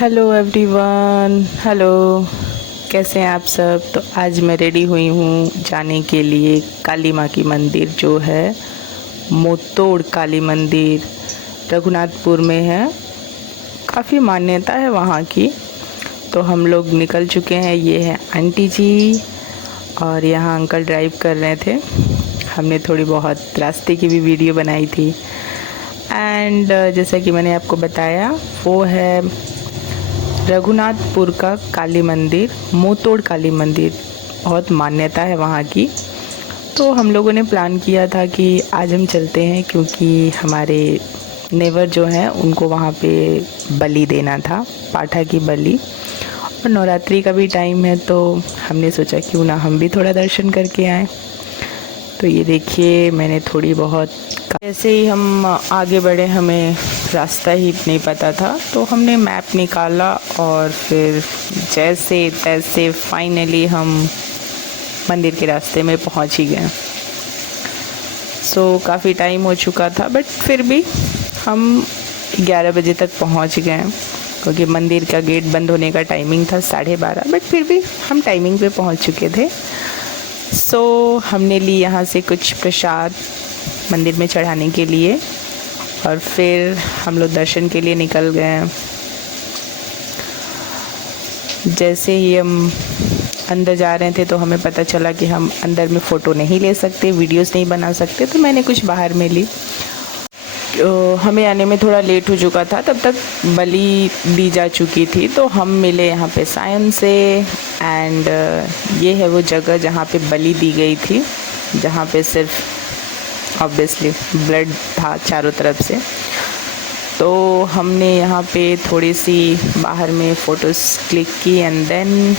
Hello everyone, hello. कैसे हैं आप सब? तो आज मैं रेडी हुई हूँ जाने के लिए काली माँ की मंदिर, जो है मोतोड़ काली मंदिर, रघुनाथपुर में है। काफ़ी मान्यता है वहाँ की। तो हम लोग निकल चुके हैं। ये है आंटी जी और यहाँ अंकल ड्राइव कर रहे थे। हमने थोड़ी बहुत रास्ते की भी वीडियो बनाई थी। एंड जैसा कि मैंने आपको बताया, वो है रघुनाथपुर का काली मंदिर, मोतोड़ काली मंदिर। बहुत मान्यता है वहाँ की। तो हम लोगों ने प्लान किया था कि आज हम चलते हैं, क्योंकि हमारे नेवर जो हैं उनको वहाँ पे बलि देना था, पाठा की बलि। और नवरात्रि का भी टाइम है, तो हमने सोचा क्यों ना हम भी थोड़ा दर्शन करके आएँ। तो ये देखिए, मैंने थोड़ी बहुत, जैसे ही हम आगे बढ़े हमें रास्ता ही नहीं पता था, तो हमने मैप निकाला और फिर जैसे तैसे फाइनली हम मंदिर के रास्ते में पहुंच ही गए। काफ़ी टाइम हो चुका था, बट फिर भी हम 11 बजे तक पहुंच गए, क्योंकि मंदिर का गेट बंद होने का टाइमिंग था 12:30, बट फिर भी हम टाइमिंग पे पहुंच चुके थे। हमने ली यहाँ से कुछ प्रसाद मंदिर में चढ़ाने के लिए, और फिर हम लोग दर्शन के लिए निकल गए। जैसे ही हम अंदर जा रहे थे, तो हमें पता चला कि हम अंदर में फ़ोटो नहीं ले सकते, वीडियोस नहीं बना सकते, तो मैंने कुछ बाहर में ली। हमें आने में थोड़ा लेट हो चुका था, तब तक बलि दी जा चुकी थी। तो हम मिले यहाँ पे सायन से। एंड ये है वो जगह जहाँ पे बलि दी गई थी, जहाँ पे सिर्फ ऑब्वियसली ब्लड था चारों तरफ से। तो हमने यहाँ पे थोड़ी सी बाहर में फ़ोटोज़ क्लिक की, एंड देन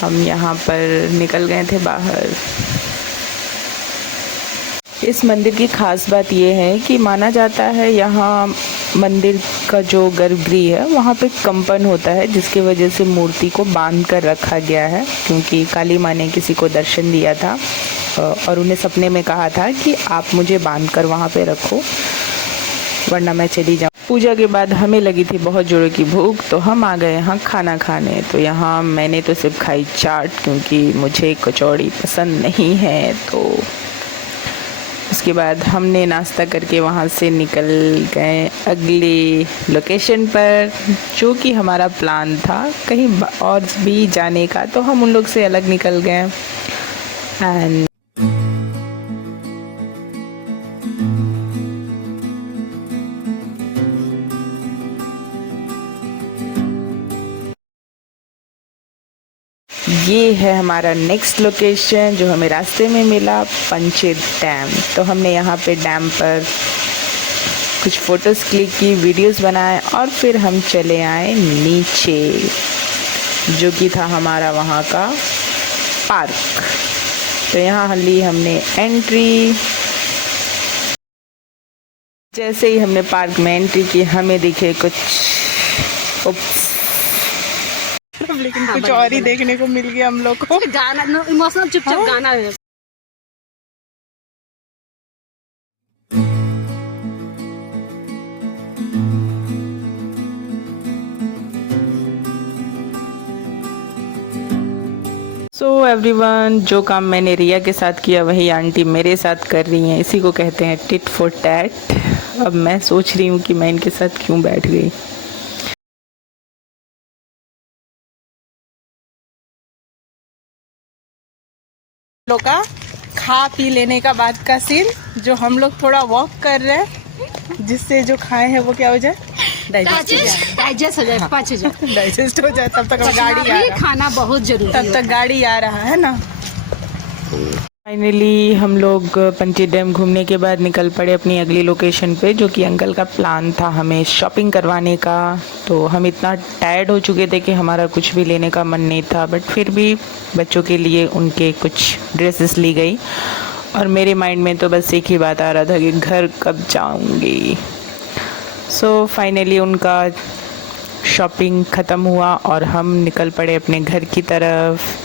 हम यहाँ पर निकल गए थे बाहर। इस मंदिर की ख़ास बात ये है कि माना जाता है यहाँ मंदिर का जो गर्भगृह है वहाँ पे कंपन होता है, जिसकी वजह से मूर्ति को बांध कर रखा गया है। क्योंकि काली माँ ने किसी को दर्शन दिया था और उन्हें सपने में कहा था कि आप मुझे बांध कर वहाँ पे रखो, वरना मैं चली जाऊँ। पूजा के बाद हमें लगी थी बहुत जोरों की भूख, तो हम आ गए यहाँ खाना खाने। तो यहाँ मैंने तो सिर्फ खाई चाट, क्योंकि मुझे कचौड़ी पसंद नहीं है। तो उसके बाद हमने नाश्ता करके वहाँ से निकल गए अगले लोकेशन पर, जो कि हमारा प्लान था कहीं और भी जाने का। तो हम उन लोग से अलग निकल गए। एंड ये है हमारा नेक्स्ट लोकेशन, जो हमें रास्ते में मिला, पंचेत डैम। तो हमने यहाँ पे डैम पर कुछ फ़ोटोज़ क्लिक की, वीडियोस बनाए, और फिर हम चले आए नीचे, जो कि था हमारा वहाँ का पार्क। तो यहाँ ली हमने एंट्री। जैसे ही हमने पार्क में एंट्री की, हमें दिखे कुछ लेकिन कुछ और ही देखने को मिल गया हम लोग को। गाना इमोशनल चुपचाप गाना है। एवरीवन, जो काम मैंने रिया के साथ किया वही आंटी मेरे साथ कर रही हैं। इसी को कहते हैं टिट फॉर टैट। अब मैं सोच रही हूँ कि मैं इनके साथ क्यों बैठ गई। लोग का खा पी लेने का बाद का सीन, जो हम लोग थोड़ा वॉक कर रहे हैं, जिससे जो खाए हैं वो क्या हो जाए, डाइजेस्ट हो जाए, पच जाए, डाइजेस्ट हो जाए। तब तक अब गाड़ी आ रहा, खाना बहुत जरूरी है। तब तक गाड़ी आ रहा है ना। फाइनली हम लोग पंचेत डैम घूमने के बाद निकल पड़े अपनी अगली लोकेशन पे, जो कि अंकल का प्लान था हमें शॉपिंग करवाने का। तो हम इतना टायर्ड हो चुके थे कि हमारा कुछ भी लेने का मन नहीं था, बट फिर भी बच्चों के लिए उनके कुछ ड्रेसेस ली गई। और मेरे माइंड में तो बस एक ही बात आ रहा था कि घर कब जाऊंगी। फाइनली उनका शॉपिंग ख़त्म हुआ और हम निकल पड़े अपने घर की तरफ।